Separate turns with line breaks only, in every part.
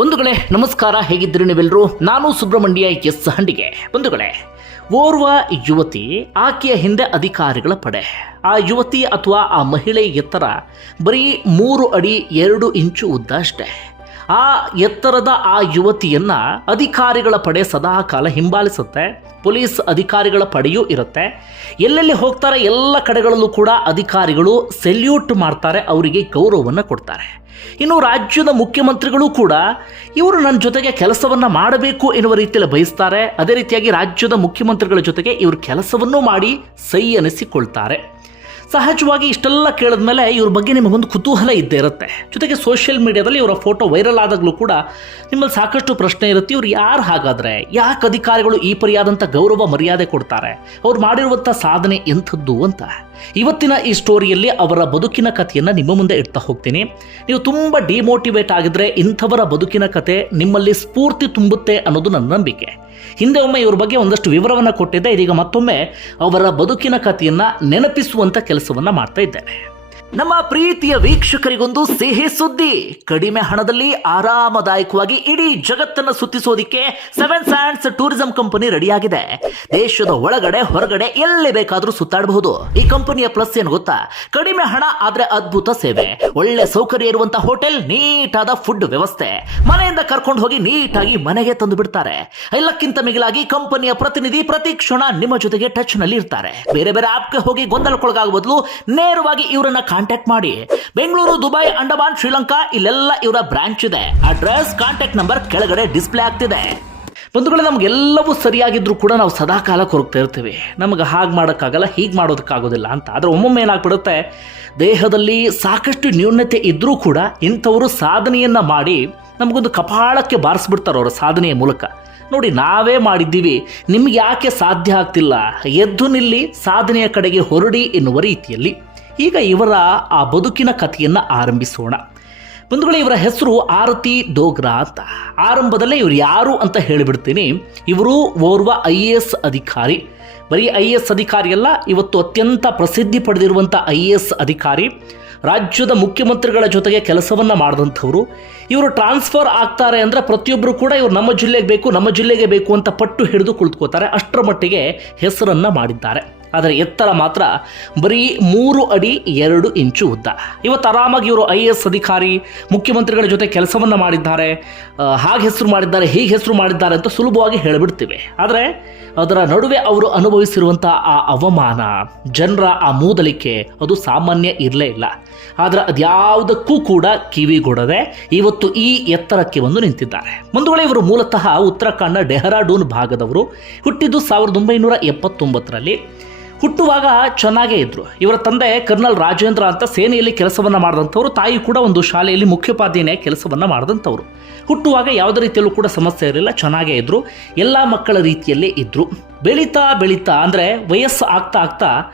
ಬಂಧುಗಳೇ, ನಮಸ್ಕಾರ. ಹೇಗಿದ್ದೀರಿ ನೀವೆಲ್ಲರೂ? ನಾನು ಸುಬ್ರಹ್ಮಣ್ಯ ಎಸ್ ಹಂಡಿಗೆ. ಬಂಧುಗಳೇ, ಓರ್ವ ಯುವತಿ ಆಕೆಯ ಹಿಂದೆ ಅಧಿಕಾರಿಗಳ ಪಡೆ. ಆ ಯುವತಿ ಅಥವಾ ಆ ಮಹಿಳೆ ಎತ್ತರ ಬರೀ ಮೂರು ಅಡಿ ಎರಡು ಇಂಚು ಉದ್ದ ಅಷ್ಟೇ. ಆ ಎತ್ತರದ ಆ ಯುವತಿಯನ್ನು ಅಧಿಕಾರಿಗಳ ಪಡೆ ಸದಾ ಕಾಲ ಹಿಂಬಾಲಿಸುತ್ತೆ. ಪೊಲೀಸ್ ಅಧಿಕಾರಿಗಳ ಪಡೆಯೂ ಇರುತ್ತೆ. ಎಲ್ಲೆಲ್ಲಿ ಹೋಗ್ತಾರೆ ಎಲ್ಲ ಕಡೆಗಳಲ್ಲೂ ಕೂಡ ಅಧಿಕಾರಿಗಳು ಸೆಲ್ಯೂಟ್ ಮಾಡ್ತಾರೆ, ಅವರಿಗೆ ಗೌರವವನ್ನು ಕೊಡ್ತಾರೆ. ಇನ್ನು ರಾಜ್ಯದ ಮುಖ್ಯಮಂತ್ರಿಗಳು ಕೂಡ ಇವರು ನನ್ನ ಜೊತೆಗೆ ಕೆಲಸವನ್ನ ಮಾಡಬೇಕು ಎನ್ನುವ ರೀತಿಯಲ್ಲಿ ಬಯಸ್ತಾರೆ. ಅದೇ ರೀತಿಯಾಗಿ ರಾಜ್ಯದ ಮುಖ್ಯಮಂತ್ರಿಗಳ ಜೊತೆಗೆ ಇವರು ಕೆಲಸವನ್ನು ಮಾಡಿ ಸೈ ಅನಿಸಿಕೊಳ್ತಾರೆ. ಸಹಜವಾಗಿ ಇಷ್ಟೆಲ್ಲ ಕೇಳಿದ ಮೇಲೆ ಇವ್ರ ಬಗ್ಗೆ ನಿಮಗೊಂದು ಕುತೂಹಲ ಇದ್ದೇ ಇರುತ್ತೆ. ಜೊತೆಗೆ ಸೋಷಿಯಲ್ ಮೀಡಿಯಾದಲ್ಲಿ ಇವರ ಫೋಟೋ ವೈರಲ್ ಆದಾಗಲೂ ಕೂಡ ನಿಮ್ಮಲ್ಲಿ ಸಾಕಷ್ಟು ಪ್ರಶ್ನೆ ಇರುತ್ತೆ. ಇವ್ರು ಯಾರು ಹಾಗಾದ್ರೆ? ಯಾಕೆ ಅಧಿಕಾರಿಗಳು ಈ ಪರಿಯಾದಂಥ ಗೌರವ ಮರ್ಯಾದೆ ಕೊಡ್ತಾರೆ? ಅವ್ರು ಮಾಡಿರುವಂಥ ಸಾಧನೆ ಎಂಥದ್ದು ಅಂತ. ಇವತ್ತಿನ ಈ ಸ್ಟೋರಿಯಲ್ಲಿ ಅವರ ಬದುಕಿನ ಕಥೆಯನ್ನು ನಿಮ್ಮ ಮುಂದೆ ಇಡ್ತಾ ಹೋಗ್ತೀನಿ. ನೀವು ತುಂಬ ಡಿಮೋಟಿವೇಟ್ ಆಗಿದ್ರೆ ಇಂಥವರ ಬದುಕಿನ ಕತೆ ನಿಮ್ಮಲ್ಲಿ ಸ್ಫೂರ್ತಿ ತುಂಬುತ್ತೆ ಅನ್ನೋದು ನನ್ನ ನಂಬಿಕೆ. ಹಿಂದೆ ಒಮ್ಮೆ ಇವ್ರ ಬಗ್ಗೆ ಒಂದಷ್ಟು ವಿವರವನ್ನು ಕೊಟ್ಟಿದ್ದೆ. ಇದೀಗ ಮತ್ತೊಮ್ಮೆ ಅವರ ಬದುಕಿನ ಕಥೆಯನ್ನ ನೆನಪಿಸುವಂತ ಕೆಲಸವನ್ನ ಮಾಡ್ತಾ ಇದ್ದೇನೆ. ನಮ್ಮ ಪ್ರೀತಿಯ ವೀಕ್ಷಕರಿಗೊಂದು ಸಿಹಿ ಸುದ್ದಿ. ಕಡಿಮೆ ಹಣದಲ್ಲಿ ಆರಾಮದಾಯಕವಾಗಿ ಇಡೀ ಜಗತ್ತನ್ನು ಸುತ್ತಿಸೋದಿಕ್ಕೆ ಸೆವೆನ್ ಸ್ಯಾಂಡ್ಸ್ ಟೂರಿಸಂ ಕಂಪನಿ ರೆಡಿಯಾಗಿದೆ. ದೇಶದ ಒಳಗಡೆ ಹೊರಗಡೆ ಎಲ್ಲಿ ಬೇಕಾದರೂ ಸುತ್ತಾಡಬಹುದು. ಈ ಕಂಪನಿಯ ಪ್ಲಸ್ ಏನು ಗೊತ್ತಾ? ಕಡಿಮೆ ಹಣ ಆದ್ರೆ ಅದ್ಭುತ ಸೇವೆ. ಒಳ್ಳೆ ಸೌಕರ್ಯ ಇರುವಂತ ಹೋಟೆಲ್ ನೀಟಾದ ಫುಡ್ ವ್ಯವಸ್ಥೆ. ಮನೆಯಿಂದ ಕರ್ಕೊಂಡು ಹೋಗಿ ನೀಟಾಗಿ ಮನೆಗೆ ತಂದು ಬಿಡ್ತಾರೆ. ಎಲ್ಲಕ್ಕಿಂತ ಮಿಗಿಲಾಗಿ ಕಂಪನಿಯ ಪ್ರತಿನಿಧಿ ಪ್ರತಿ ಕ್ಷಣ ನಿಮ್ಮ ಜೊತೆಗೆ ಟಚ್ನಲ್ಲಿ ಇರ್ತಾರೆ ಬೇರೆ ಬೇರೆ ಆಪ್ಗೆ ಹೋಗಿ ಗೊಂದಲಕ್ಕೊಳಗಾಗುವ ಬದಲು ನೇರವಾಗಿ ಇವರನ್ನ ಕಾಂಟ್ಯಾಕ್ಟ್ ಮಾಡಿ. ಬೆಂಗಳೂರು, ದುಬೈ, ಅಂಡಮಾನ್, ಶ್ರೀಲಂಕಾ, ಇಲ್ಲೆಲ್ಲ ಇವರ ಬ್ರಾಂಚ್ ಇದೆ. ಅಡ್ರೆಸ್ ಕಾಂಟ್ಯಾಕ್ಟ್ ನಂಬರ್ ಕೆಳಗಡೆ ಡಿಸ್ಪ್ಲೇ ಆಗ್ತಿದೆ. ಬಂಧುಗಳೇ, ನಮಗೆಲ್ಲವೂ ಸರಿಯಾಗಿದ್ರೂ ಕೂಡ ನಾವು ಸದಾ ಕಾಲ ಕೊರಗ್ತಾ ಇರ್ತೀವಿ. ನಮಗೆ ಹಾಗೆ ಮಾಡೋಕ್ಕಾಗಲ್ಲ, ಹೀಗೆ ಮಾಡೋದಕ್ಕಾಗೋದಿಲ್ಲ ಅಂತ. ಆದರೆ ಒಮ್ಮೊಮ್ಮೆ ಏನಾಗ್ಬಿಡುತ್ತೆ, ದೇಹದಲ್ಲಿ ಸಾಕಷ್ಟು ನ್ಯೂನತೆ ಇದ್ದರೂ ಕೂಡ ಇಂಥವರು ಸಾಧನೆಯನ್ನು ಮಾಡಿ ನಮಗೊಂದು ಕಪಾಳಕ್ಕೆ ಬಾರಿಸ್ಬಿಡ್ತಾರೆ ಅವರ ಸಾಧನೆಯ ಮೂಲಕ. ನೋಡಿ, ನಾವೇ ಮಾಡಿದ್ದೀವಿ, ನಿಮ್ಗೆ ಯಾಕೆ ಸಾಧ್ಯ ಆಗ್ತಿಲ್ಲ? ಎದ್ದು ನಿಲ್ಲಿ, ಸಾಧನೆಯ ಕಡೆಗೆ ಹೊರಡಿ ಎನ್ನುವ ರೀತಿಯಲ್ಲಿ. ಈಗ ಇವರ ಆ ಬದುಕಿನ ಕಥೆಯನ್ನು ಆರಂಭಿಸೋಣ. ಬಂಧುಗಳೇ, ಇವರ ಹೆಸರು ಆರತಿ ಡೋಗ್ರಾ ಅಂತ. ಆರಂಭದಲ್ಲೇ ಇವರು ಯಾರು ಅಂತ ಹೇಳಿಬಿಡ್ತೀನಿ. ಇವರು ಓರ್ವ ಐ ಎ ಎಸ್ ಅಧಿಕಾರಿ. ಬರೀ ಐ ಎ ಎಸ್ ಅಧಿಕಾರಿ ಅಲ್ಲ, ಇವತ್ತು ಅತ್ಯಂತ ಪ್ರಸಿದ್ಧಿ ಪಡೆದಿರುವಂಥ ಐ ಎ ಎಸ್ ಅಧಿಕಾರಿ. ರಾಜ್ಯದ ಮುಖ್ಯಮಂತ್ರಿಗಳ ಜೊತೆಗೆ ಕೆಲಸವನ್ನು ಮಾಡಿದಂಥವ್ರು. ಇವರು ಟ್ರಾನ್ಸ್ಫರ್ ಆಗ್ತಾರೆ ಅಂದ್ರೆ ಪ್ರತಿಯೊಬ್ಬರು ಕೂಡ ಇವರು ನಮ್ಮ ಜಿಲ್ಲೆಗೆ ಬೇಕು, ನಮ್ಮ ಜಿಲ್ಲೆಗೆ ಬೇಕು ಅಂತ ಪಟ್ಟು ಹಿಡಿದು ಕುಳಿತುಕೋತಾರೆ ಅಷ್ಟರ ಮಟ್ಟಿಗೆ ಹೆಸರನ್ನು ಮಾಡಿದ್ದಾರೆ. ಆದರೆ ಎತ್ತರ ಮಾತ್ರ ಬರೀ ಮೂರು ಅಡಿ ಎರಡು ಇಂಚು ಉದ್ದ. ಇವತ್ತು ಆರಾಮಾಗಿ ಇವರು ಐ ಎಸ್ ಅಧಿಕಾರಿ, ಮುಖ್ಯಮಂತ್ರಿಗಳ ಜೊತೆ ಕೆಲಸವನ್ನು ಮಾಡಿದ್ದಾರೆ. ಹಾಗೆ ಹೆಸರು ಮಾಡಿದ್ದಾರೆ, ಹೀಗೆ ಹೆಸರು ಮಾಡಿದ್ದಾರೆ ಅಂತ ಸುಲಭವಾಗಿ ಹೇಳಿಬಿಡ್ತೀವಿ. ಆದರೆ ಅದರ ನಡುವೆ ಅವರು ಅನುಭವಿಸಿರುವಂಥ ಆ ಅವಮಾನ, ಜನರ ಆ ಮೂದಲಿಕೆ ಅದು ಸಾಮಾನ್ಯ ಇರಲೇ ಇಲ್ಲ. ಆದರೆ ಅದ್ಯಾವುದಕ್ಕೂ ಕೂಡ ಕಿವಿಗೊಡದೆ ಇವತ್ತು ಈ ಎತ್ತರಕ್ಕೆ ಬಂದು ನಿಂತಿದ್ದಾರೆ. ಮುಂದುಗಡೆ ಇವರು ಮೂಲತಃ ಉತ್ತರಾಖಂಡ ಡೆಹರಾಡೂನ್ ಭಾಗದವರು ಹುಟ್ಟಿದ್ದು ಸಾವಿರದ ಒಂಬೈನೂರ ಎಪ್ಪತ್ತೊಂಬತ್ತರಲ್ಲಿ. ಹುಟ್ಟುವಾಗ ಚೆನ್ನಾಗೇ ಇದ್ರು. ಇವರ ತಂದೆ ಕರ್ನಲ್ ರಾಜೇಂದ್ರ ಅಂತ ಸೇನೆಯಲ್ಲಿ ಕೆಲಸವನ್ನ ಮಾಡಿದಂಥವ್ರು, ತಾಯಿ ಕೂಡ ಒಂದು ಶಾಲೆಯಲ್ಲಿ ಮುಖ್ಯೋಪಾಧ್ಯಾಯ ಕೆಲಸವನ್ನ ಮಾಡಿದಂಥವ್ರು. ಹುಟ್ಟುವಾಗ ಯಾವುದೇ ರೀತಿಯಲ್ಲೂ ಕೂಡ ಸಮಸ್ಯೆ ಇರಲಿಲ್ಲ, ಚೆನ್ನಾಗೇ ಇದ್ರು. ಎಲ್ಲ ಮಕ್ಕಳ ರೀತಿಯಲ್ಲೇ ಇದ್ರು. ಬೆಳೀತಾ ಬೆಳೀತಾ, ಅಂದರೆ ವಯಸ್ಸು ಆಗ್ತಾ ಆಗ್ತಾ,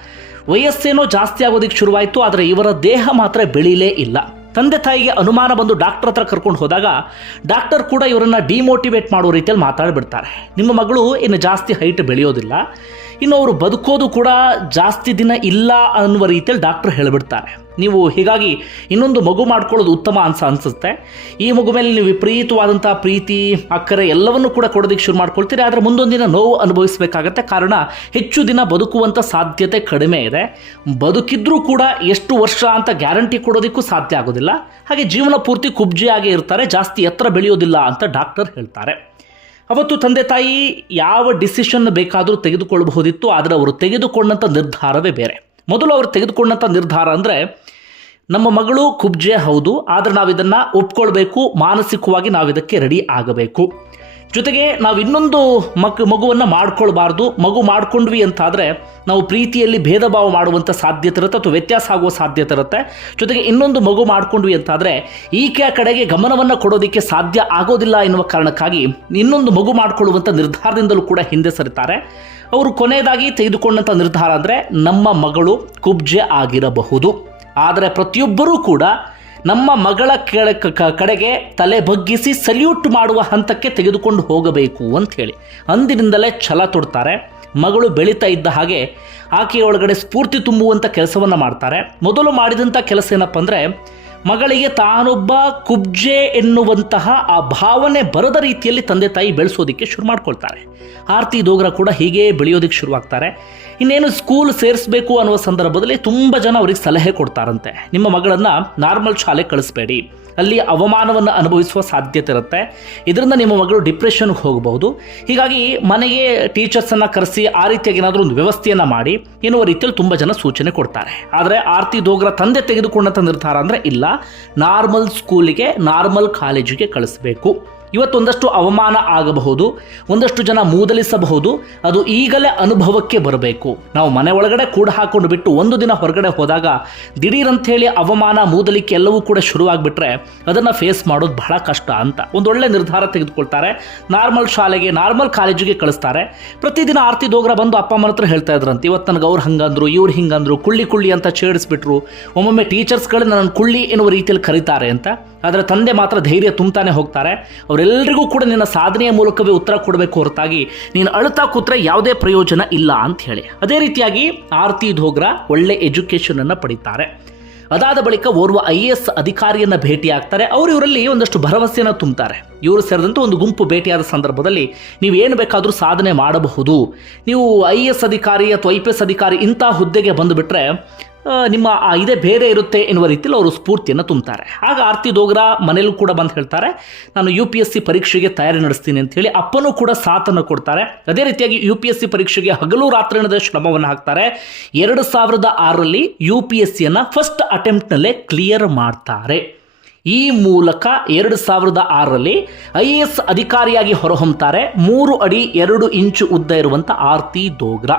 ವಯಸ್ಸೇನೋ ಜಾಸ್ತಿ ಆಗೋದಕ್ಕೆ ಶುರುವಾಯಿತು, ಆದರೆ ಇವರ ದೇಹ ಮಾತ್ರ ಬೆಳೀಲೇ ಇಲ್ಲ. ತಂದೆ ತಾಯಿಗೆ ಅನುಮಾನ ಬಂದು ಡಾಕ್ಟರ್ ಹತ್ರ ಕರ್ಕೊಂಡು ಹೋದಾಗ ಡಾಕ್ಟರ್ ಕೂಡ ಇವರನ್ನು ಡಿಮೋಟಿವೇಟ್ ಮಾಡೋ ರೀತಿಯಲ್ಲಿ ಮಾತಾಡಿಬಿಡ್ತಾರೆ. ನಿಮ್ಮ ಮಗಳು ಇನ್ನು ಜಾಸ್ತಿ ಹೈಟ್ ಬೆಳೆಯೋದಿಲ್ಲ. ಇನ್ನು ಅವರು ಬದುಕೋದು ಕೂಡ ಜಾಸ್ತಿ ದಿನ ಇಲ್ಲ ಅನ್ನುವ ರೀತಿಯಲ್ಲಿ ಡಾಕ್ಟರ್ ಹೇಳಿಬಿಡ್ತಾರೆ. ನೀವು ಹೀಗಾಗಿ ಇನ್ನೊಂದು ಮಗು ಮಾಡ್ಕೊಳ್ಳೋದು ಉತ್ತಮ ಅನ್ಸ ಅನಿಸುತ್ತೆ. ಈ ಮಗು ಮೇಲೆ ನೀವು ವಿಪರೀತವಾದಂಥ ಪ್ರೀತಿ, ಅಕ್ಕರೆ ಎಲ್ಲವನ್ನೂ ಕೂಡ ಕೊಡೋದಕ್ಕೆ ಶುರು ಮಾಡ್ಕೊಳ್ತೀರಿ. ಆದರೆ ಮುಂದೊಂದಿನ ನೋವು ಅನುಭವಿಸಬೇಕಾಗತ್ತೆ. ಕಾರಣ ಹೆಚ್ಚು ದಿನ ಬದುಕುವಂಥ ಸಾಧ್ಯತೆ ಕಡಿಮೆ ಇದೆ. ಬದುಕಿದ್ರೂ ಕೂಡ ಎಷ್ಟು ವರ್ಷ ಅಂತ ಗ್ಯಾರಂಟಿ ಕೊಡೋದಕ್ಕೂ ಸಾಧ್ಯ ಆಗೋದಿಲ್ಲ. ಹಾಗೆ ಜೀವನ ಪೂರ್ತಿ ಕುಬ್ಜಿಯಾಗಿ ಇರ್ತಾರೆ. ಜಾಸ್ತಿ ಎತ್ತರ ಬೆಳೆಯೋದಿಲ್ಲ ಅಂತ ಡಾಕ್ಟರ್ ಹೇಳ್ತಾರೆ. ಅವತ್ತು ತಂದೆ ತಾಯಿ ಯಾವ ಡಿಸಿಷನ್ ಬೇಕಾದರೂ ತೆಗೆದುಕೊಳ್ಳಬಹುದಿತ್ತು ಆದರೆ ಅವರು ತೆಗೆದುಕೊಂಡಂಥ ನಿರ್ಧಾರವೇ ಬೇರೆ. ಮೊದಲು ಅವರು ತೆಗೆದುಕೊಂಡಂಥ ನಿರ್ಧಾರ ಅಂದರೆ, ನಮ್ಮ ಮಗಳು ಕುಬ್ಜೆ ಹೌದು, ಆದರೆ ನಾವು ಇದನ್ನು ಒಪ್ಕೊಳ್ಬೇಕು, ಮಾನಸಿಕವಾಗಿ ನಾವು ಇದಕ್ಕೆ ರೆಡಿ ಆಗಬೇಕು. ಜೊತೆಗೆ ನಾವು ಇನ್ನೊಂದು ಮಕ್, ಮಗುವನ್ನು ಮಾಡ್ಕೊಳ್ಬಾರ್ದು. ಮಗು ಮಾಡ್ಕೊಂಡ್ವಿ ಅಂತಾದರೆ ನಾವು ಪ್ರೀತಿಯಲ್ಲಿ ಭೇದ ಭಾವ ಮಾಡುವಂಥ ಸಾಧ್ಯತೆ ಇರುತ್ತೆ ಅಥವಾ ವ್ಯತ್ಯಾಸ ಆಗುವ ಸಾಧ್ಯತೆ ಇರುತ್ತೆ. ಜೊತೆಗೆ ಇನ್ನೊಂದು ಮಗು ಮಾಡ್ಕೊಂಡ್ವಿ ಅಂತಾದರೆ ಈಕೆಯ ಕಡೆಗೆ ಗಮನವನ್ನು ಕೊಡೋದಕ್ಕೆ ಸಾಧ್ಯ ಆಗೋದಿಲ್ಲ ಎನ್ನುವ ಕಾರಣಕ್ಕಾಗಿ ಇನ್ನೊಂದು ಮಗು ಮಾಡಿಕೊಳ್ಳುವಂಥ ನಿರ್ಧಾರದಿಂದಲೂ ಕೂಡ ಹಿಂದೆ ಸರಿತಾರೆ. ಅವರು ಕೊನೆಯದಾಗಿ ತೆಗೆದುಕೊಂಡಂಥ ನಿರ್ಧಾರ ಅಂದರೆ ನಮ್ಮ ಮಗಳು ಕುಬ್ಜೆ ಆಗಿರಬಹುದು. ಆದರೆ ಪ್ರತಿಯೊಬ್ಬರೂ ಕೂಡ ನಮ್ಮ ಮಗಳ ಕಡೆಗೆ ತಲೆ ಬಗ್ಗಿಸಿ ಸಲ್ಯೂಟ್ ಮಾಡುವ ಹಂತಕ್ಕೆ ತೆಗೆದುಕೊಂಡು ಹೋಗಬೇಕು ಅಂತ ಹೇಳಿ. ಅಂದಿನಿಂದಲೇ ಛಲ ತೊಡ್ತಾರೆ. ಮಗಳು ಬೆಳೀತಾ ಇದ್ದ ಹಾಗೆ ಆಕೆಯ ಒಳಗಡೆ ಸ್ಫೂರ್ತಿ ತುಂಬುವಂಥ ಕೆಲಸವನ್ನು ಮಾಡ್ತಾರೆ. ಮೊದಲು ಮಾಡಿದಂಥ ಕೆಲಸ ಏನಪ್ಪ ಅಂದರೆ ಮಗಳಿಗೆ ತಾನೊಬ್ಬ ಕುಬ್ಜೆ ಎನ್ನುವಂತಹ ಆ ಭಾವನೆ ಬರದ ರೀತಿಯಲ್ಲಿ ತಂದೆ ತಾಯಿ ಬೆಳೆಸೋದಕ್ಕೆ ಶುರು ಮಾಡ್ಕೊಳ್ತಾರೆ. ಆರ್ತಿ ದೋಗ್ರ ಕೂಡ ಹೀಗೆ ಬೆಳೆಯೋದಕ್ಕೆ ಶುರುವಾಗ್ತಾರೆ. ಇನ್ನೇನು ಸ್ಕೂಲ್ ಸೇರಿಸಬೇಕು ಅನ್ನುವ ಸಂದರ್ಭದಲ್ಲಿ ತುಂಬ ಜನ ಅವರಿಗೆ ಸಲಹೆ ಕೊಡ್ತಾರಂತೆ. ನಿಮ್ಮ ಮಗಳನ್ನು ನಾರ್ಮಲ್ ಶಾಲೆಗೆ ಕಳಿಸ್ಬೇಡಿ. ಅಲ್ಲಿ ಅವಮಾನವನ್ನು ಅನುಭವಿಸುವ ಸಾಧ್ಯತೆ ಇರುತ್ತೆ. ಇದರಿಂದ ನಿಮ್ಮ ಮಗಳು ಡಿಪ್ರೆಷನ್ಗೆ ಹೋಗಬಹುದು. ಹೀಗಾಗಿ ಮನೆಗೆ ಟೀಚರ್ಸನ್ನು ಕರೆಸಿ ಆ ರೀತಿಯಾಗಿ ಏನಾದರೂ ಒಂದು ವ್ಯವಸ್ಥೆಯನ್ನು ಮಾಡಿ ಎನ್ನುವ ರೀತಿಯಲ್ಲಿ ತುಂಬ ಜನ ಸೂಚನೆ ಕೊಡ್ತಾರೆ. ಆದರೆ ಆರ್ತಿ ದೋಗ್ರ ತಂದೆ ತೆಗೆದುಕೊಂಡಂಥ ನಿರ್ಧಾರ ಅಂದರೆ ಇಲ್ಲ. ನಾರ್ಮಲ್ ಸ್ಕೂಲಿಗೆ ನಾರ್ಮಲ್ ಕಾಲೇಜಿಗೆ ಕಳಿಸ್ಬೇಕು. ಇವತ್ತೊಂದಷ್ಟು ಅವಮಾನ ಆಗಬಹುದು, ಒಂದಷ್ಟು ಜನ ಮೂದಲಿಸಬಹುದು, ಅದು ಈಗಲೇ ಅನುಭವಕ್ಕೆ ಬರಬೇಕು. ನಾವು ಮನೆ ಒಳಗಡೆ ಕೂಡ ಹಾಕೊಂಡು ಬಿಟ್ಟು ಒಂದು ದಿನ ಹೊರಗಡೆ ಹೋದಾಗ ದಿಢೀರಂತ ಹೇಳಿ ಅವಮಾನ ಮೂದಲಿಕ್ಕೆ ಎಲ್ಲವೂ ಕೂಡ ಶುರುವಾಗ್ಬಿಟ್ರೆ ಅದನ್ನು ಫೇಸ್ ಮಾಡೋದು ಬಹಳ ಕಷ್ಟ ಅಂತ. ಒಂದೊಳ್ಳೆ ನಿರ್ಧಾರ ತೆಗೆದುಕೊಳ್ತಾರೆ. ನಾರ್ಮಲ್ ಶಾಲೆಗೆ, ನಾರ್ಮಲ್ ಕಾಲೇಜಿಗೆ ಕಳಿಸ್ತಾರೆ. ಪ್ರತಿದಿನ ಆರ್ತಿ ದೋಗ್ರ ಬಂದು ಅಪ್ಪ ಅಮ್ಮನ ಹತ್ರ ಹೇಳ್ತಾ ಇದ್ರಂತೆ ಇವತ್ತು ನನಗೆ ಅವ್ರು ಹಂಗಂದ್ರು, ಇವ್ರು ಹಿಂಗಂದ್ರು, ಕುಳ್ಳಿ ಕುಳ್ಳಿ ಅಂತ ಛೇಡಿಸ್ಬಿಟ್ರು. ಒಮ್ಮೊಮ್ಮೆ ಟೀಚರ್ಸ್ಗಳನ್ನ ನನ್ನ ಕುಳ್ಳಿ ಎನ್ನುವ ರೀತಿಯಲ್ಲಿ ಕರೀತಾರೆ ಅಂತ. ಆದರೆ ತಂದೆ ಮಾತ್ರ ಧೈರ್ಯ ತುಂಬ್ತಾನೆ ಹೋಗ್ತಾರೆ. ಅವರೆಲ್ಲರಿಗೂ ಕೂಡ ನಿನ್ನ ಸಾಧನೆಯ ಮೂಲಕವೇ ಉತ್ತರ ಕೊಡಬೇಕು ಹೊರತಾಗಿ ನೀನು ಅಳುತ್ತಾ ಕೂತ್ರೆ ಯಾವುದೇ ಪ್ರಯೋಜನ ಇಲ್ಲ ಅಂತ ಹೇಳಿ. ಅದೇ ರೀತಿಯಾಗಿ ಆರತಿ ಧೋಗ್ರಾ ಒಳ್ಳೆ ಎಜುಕೇಷನ್ ಅನ್ನು ಪಡಿತಾರೆ. ಅದಾದ ಬಳಿಕ ಓರ್ವ ಐ ಎ ಎಸ್ ಅಧಿಕಾರಿಯನ್ನ ಭೇಟಿ ಆಗ್ತಾರೆ ಅವರು ಇವರಲ್ಲಿ ಒಂದಷ್ಟು ಭರವಸೆಯನ್ನು ತುಂಬುತ್ತಾರೆ ಇವರು ಸೇರಿದಂತೆ ಒಂದು ಗುಂಪು ಭೇಟಿಯಾದ ಸಂದರ್ಭದಲ್ಲಿ ನೀವು ಏನು ಬೇಕಾದರೂ ಸಾಧನೆ ಮಾಡಬಹುದು. ನೀವು ಐ ಎ ಎಸ್ ಅಧಿಕಾರಿ ಅಥವಾ ಐ ಪಿ ಎಸ್ ಅಧಿಕಾರಿ ಇಂಥ ಹುದ್ದೆಗೆ ಬಂದುಬಿಟ್ರೆ ನಿಮ್ಮ ಇದೇ ಬೇರೆ ಇರುತ್ತೆ ಎನ್ನುವ ರೀತಿಯಲ್ಲಿ ಅವರು ಸ್ಫೂರ್ತಿಯನ್ನು ತುಂಬ್ತಾರೆ. ಆಗ ಆರ್ತಿ ದೋಗ್ರಾ ಮನೇಲೂ ಕೂಡ ಬಂದು ಹೇಳ್ತಾರೆ, ನಾನು ಯು ಪಿ ಎಸ್ ಸಿ ಪರೀಕ್ಷೆಗೆ ತಯಾರಿ ನಡೆಸ್ತೀನಿ ಅಂತ ಹೇಳಿ ಅಪ್ಪನೂ ಕೂಡ ಸಾಥನ್ನು ಕೊಡ್ತಾರೆ. ಅದೇ ರೀತಿಯಾಗಿ ಯು ಪಿ ಎಸ್ ಸಿ ಪರೀಕ್ಷೆಗೆ ಹಗಲು ರಾತ್ರಿಣದ ಶ್ರಮವನ್ನು ಹಾಕ್ತಾರೆ. ಎರಡು ಸಾವಿರದ ಆರರಲ್ಲಿ ಯು ಪಿ ಎಸ್ ಸಿಯನ್ನು ಫಸ್ಟ್ ಅಟೆಂಪ್ಟ್ನಲ್ಲೇ ಕ್ಲಿಯರ್ ಮಾಡ್ತಾರೆ. ಈ ಮೂಲಕ ಎರಡು ಸಾವಿರದ ಆರರಲ್ಲಿ ಐ ಎ ಎಸ್ ಅಧಿಕಾರಿಯಾಗಿ ಹೊರಹೊಮ್ಮುತ್ತಾರೆ ಮೂರು ಅಡಿ ಎರಡು ಇಂಚು ಉದ್ದ ಇರುವಂಥ ಆರ್ತಿ ದೋಗ್ರಾ.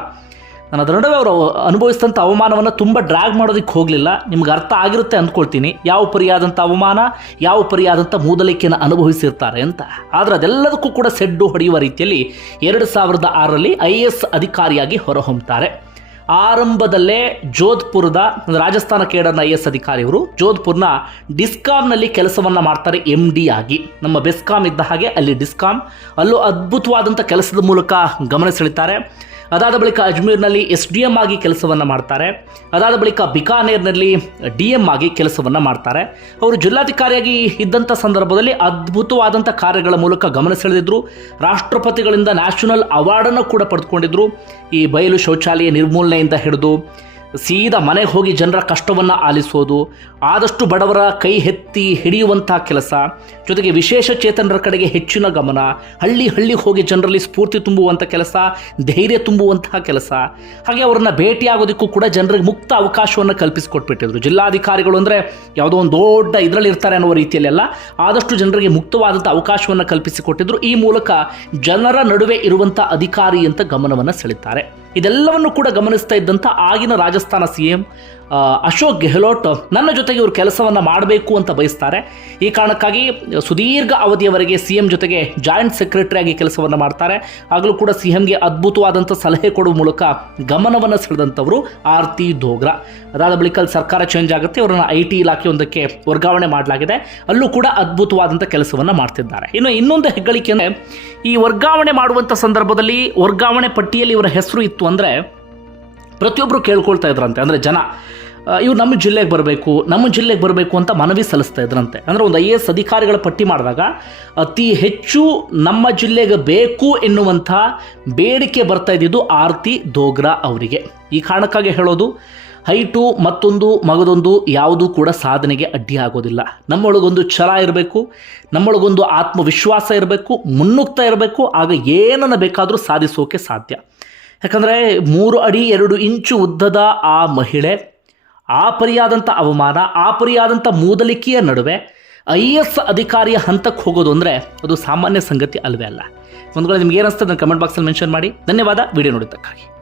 ನಾನು ಅದರ ಅವರು ಅನುಭವಿಸಿದಂಥ ಅವಮಾನವನ್ನು ತುಂಬ ಡ್ರ್ಯಾಗ್ ಮಾಡೋದಕ್ಕೆ ಹೋಗಲಿಲ್ಲ. ನಿಮ್ಗೆ ಅರ್ಥ ಆಗಿರುತ್ತೆ ಅಂದ್ಕೊಳ್ತೀನಿ. ಯಾವ ಪರಿಯಾದಂಥ ಅವಮಾನ, ಯಾವ ಪರಿಯಾದಂಥ ಮೂದಲಿಕೆಯನ್ನು ಅನುಭವಿಸಿರ್ತಾರೆ ಅಂತ. ಆದರೆ ಅದೆಲ್ಲದಕ್ಕೂ ಕೂಡ ಸೆಡ್ಡು ಹೊಡೆಯುವ ರೀತಿಯಲ್ಲಿ ಎರಡು ಸಾವಿರದ ಆರರಲ್ಲಿ ಐ ಎ ಎಸ್ ಅಧಿಕಾರಿಯಾಗಿ ಹೊರಹೊಮ್ಮುತ್ತಾರೆ ಆರಂಭದಲ್ಲೇ ಜೋಧ್ಪುರದ ರಾಜಸ್ಥಾನ ಕೇಡರ್ನ ಐ ಎಸ್ ಅಧಿಕಾರಿಯವರು ಜೋಧ್ಪುರ್ನ ಡಿಸ್ಕಾಮ್ನಲ್ಲಿ ಕೆಲಸವನ್ನು ಮಾಡ್ತಾರೆ ಎಂ ಡಿ ಆಗಿ. ನಮ್ಮ ಬೆಸ್ಕಾಮ್ ಇದ್ದ ಹಾಗೆ ಅಲ್ಲಿ ಡಿಸ್ಕಾಮ್ ಅಲ್ಲೂ ಅದ್ಭುತವಾದಂಥ ಕೆಲಸದ ಮೂಲಕ ಗಮನ ಸೆಳೀತಾರೆ. ಅದಾದ ಬಳಿಕ ಅಜ್ಮೀರ್ನಲ್ಲಿ ಎಸ್ ಡಿ ಎಂ ಆಗಿ ಕೆಲಸವನ್ನು ಮಾಡ್ತಾರೆ. ಅದಾದ ಬಳಿಕ ಬಿಕಾನೇರ್ನಲ್ಲಿ ಡಿ ಎಂ ಆಗಿ ಕೆಲಸವನ್ನು ಮಾಡ್ತಾರೆ. ಅವರು ಜಿಲ್ಲಾಧಿಕಾರಿಯಾಗಿ ಇದ್ದಂಥ ಸಂದರ್ಭದಲ್ಲಿ ಅದ್ಭುತವಾದಂಥ ಕಾರ್ಯಗಳ ಮೂಲಕ ಗಮನ ಸೆಳೆದಿದ್ದರು ರಾಷ್ಟ್ರಪತಿಗಳಿಂದ ನ್ಯಾಷನಲ್ ಅವಾರ್ಡನ್ನು ಕೂಡ ಪಡೆದುಕೊಂಡಿದ್ದರು ಈ ಬಯಲು ಶೌಚಾಲಯ ನಿರ್ಮೂಲನೆಯಿಂದ ಹಿಡಿದು ಸೀದಾ ಮನೆಗೆ ಹೋಗಿ ಜನರ ಕಷ್ಟವನ್ನು ಆಲಿಸೋದು, ಆದಷ್ಟು ಬಡವರ ಕೈ ಎತ್ತಿ ಹಿಡಿಯುವಂಥ ಕೆಲಸ, ಜೊತೆಗೆ ವಿಶೇಷ ಚೇತನರ ಕಡೆಗೆ ಹೆಚ್ಚಿನ ಗಮನ, ಹಳ್ಳಿ ಹಳ್ಳಿ ಹೋಗಿ ಜನರಲ್ಲಿ ಸ್ಫೂರ್ತಿ ತುಂಬುವಂಥ ಕೆಲಸ, ಧೈರ್ಯ ತುಂಬುವಂತಹ ಕೆಲಸ. ಹಾಗೆ ಅವರನ್ನು ಭೇಟಿಯಾಗೋದಕ್ಕೂ ಕೂಡ ಜನರಿಗೆ ಮುಕ್ತ ಅವಕಾಶವನ್ನು ಕಲ್ಪಿಸಿಕೊಟ್ಬಿಟ್ಟಿದ್ರು. ಜಿಲ್ಲಾಧಿಕಾರಿಗಳು ಅಂದರೆ ಯಾವುದೋ ಒಂದು ದೊಡ್ಡ ಇದರಲ್ಲಿ ಇರ್ತಾರೆ ಅನ್ನುವ ರೀತಿಯಲ್ಲೆಲ್ಲ ಆದಷ್ಟು ಜನರಿಗೆ ಮುಕ್ತವಾದಂಥ ಅವಕಾಶವನ್ನು ಕಲ್ಪಿಸಿಕೊಟ್ಟಿದ್ರು. ಈ ಮೂಲಕ ಜನರ ನಡುವೆ ಇರುವಂಥ ಅಧಿಕಾರಿ ಅಂತ ಗಮನವನ್ನು ಸೆಳೀತಾರೆ ಇದೆಲ್ಲವನ್ನು ಕೂಡ ಗಮನಿಸ್ತಾ ಇದ್ದಂಥ ಆಗಿನ ರಾಜಸ್ಥಾನ ಸಿ ಎಂ ಅಶೋಕ್ ಗೆಹ್ಲೋಟ್ ನನ್ನ ಜೊತೆಗೆ ಇವರು ಕೆಲಸವನ್ನು ಮಾಡಬೇಕು ಅಂತ ಬಯಸ್ತಾರೆ. ಈ ಕಾರಣಕ್ಕಾಗಿ ಸುದೀರ್ಘ ಅವಧಿಯವರೆಗೆ ಸಿ ಎಂ ಜೊತೆಗೆ ಜಾಯಿಂಟ್ ಸೆಕ್ರೆಟರಿಯಾಗಿ ಕೆಲಸವನ್ನು ಮಾಡ್ತಾರೆ. ಆಗಲೂ ಕೂಡ ಸಿ ಎಂಗೆ ಅದ್ಭುತವಾದಂಥ ಸಲಹೆ ಕೊಡುವ ಮೂಲಕ ಗಮನವನ್ನು ಸೆಳೆದಂಥವರು ಆರ್ತಿ ದೋಗ್ರಾ. ಅದಾದ ಬಳಿಕ ಅಲ್ಲಿ ಸರ್ಕಾರ ಚೇಂಜ್ ಆಗುತ್ತೆ ಅವರನ್ನು ಐ ಟಿ ಇಲಾಖೆಯೊಂದಕ್ಕೆ ವರ್ಗಾವಣೆ ಮಾಡಲಾಗಿದೆ. ಅಲ್ಲೂ ಕೂಡ ಅದ್ಭುತವಾದಂಥ ಕೆಲಸವನ್ನು ಮಾಡ್ತಿದ್ದಾರೆ. ಇನ್ನು ಇನ್ನೊಂದು ಹೆಗ್ಗಳಿಕೆ ಅಂದರೆ ಈ ವರ್ಗಾವಣೆ ಮಾಡುವಂಥ ಸಂದರ್ಭದಲ್ಲಿ ವರ್ಗಾವಣೆ ಪಟ್ಟಿಯಲ್ಲಿ ಇವರ ಹೆಸರು ಇತ್ತು ಅಂದರೆ ಪ್ರತಿಯೊಬ್ಬರು ಕೇಳ್ಕೊಳ್ತಾ ಇದ್ರಂತೆ. ಅಂದರೆ ಜನ ಇವು ಇವ್ರು ನಮ್ಮ ಜಿಲ್ಲೆಗೆ ಬರಬೇಕು, ನಮ್ಮ ಜಿಲ್ಲೆಗೆ ಬರಬೇಕು ಅಂತ ಮನವಿ ಸಲ್ಲಿಸ್ತಾ ಇದ್ರಂತೆ. ಅಂದರೆ ಒಂದು ಐ ಎ ಎಸ್ ಅಧಿಕಾರಿಗಳ ಪಟ್ಟಿ ಮಾಡಿದಾಗ, ಅತಿ ಹೆಚ್ಚು ನಮ್ಮ ಜಿಲ್ಲೆಗೆ ಬೇಕು ಎನ್ನುವಂಥ ಬೇಡಿಕೆ ಬರ್ತಾ ಇದ್ದಿದ್ದು ಆರ್ತಿ ದೋಗ್ರಾ ಅವರಿಗೆ. ಈ ಕಾರಣಕ್ಕಾಗಿ ಹೇಳೋದು, ಹೈಟು ಮತ್ತೊಂದು ಮಗದೊಂದು ಯಾವುದೂ ಕೂಡ ಸಾಧನೆಗೆ ಅಡ್ಡಿ ಆಗೋದಿಲ್ಲ. ನಮ್ಮೊಳಗೊಂದು ಛಲ ಇರಬೇಕು, ನಮ್ಮೊಳಗೊಂದು ಆತ್ಮವಿಶ್ವಾಸ ಇರಬೇಕು, ಮುನ್ನುಗ್ತಾ ಇರಬೇಕು, ಆಗ ಏನನ್ನು ಬೇಕಾದರೂ ಸಾಧಿಸೋಕೆ ಸಾಧ್ಯ. ಯಾಕಂದರೆ ಮೂರು ಅಡಿ ಎರಡು ಇಂಚು ಉದ್ದದ ಆ ಮಹಿಳೆ ಆ ಪರಿಯಾದಂಥ ಅವಮಾನ ಆ ಪರಿಯಾದಂಥ ಮೂದಲಿಕೆಯ ನಡುವೆ ಐ ಎಸ್ ಅಧಿಕಾರಿಯ ಹಂತಕ್ಕೆ ಹೋಗೋದು ಅಂದರೆ ಅದು ಸಾಮಾನ್ಯ ಸಂಗತಿ ಅಲ್ವೇ ಅಲ್ಲ. ಒಂದು ವೇಳೆ ನಿಮ್ಗೆ ಏನಿಸ್ತದೆ ಕಮೆಂಟ್ ಬಾಕ್ಸಲ್ಲಿ ಮೆನ್ಷನ್ ಮಾಡಿ. ಧನ್ಯವಾದ. ವಿಡಿಯೋ ನೋಡಿದ್ದಕ್ಕಾಗಿ.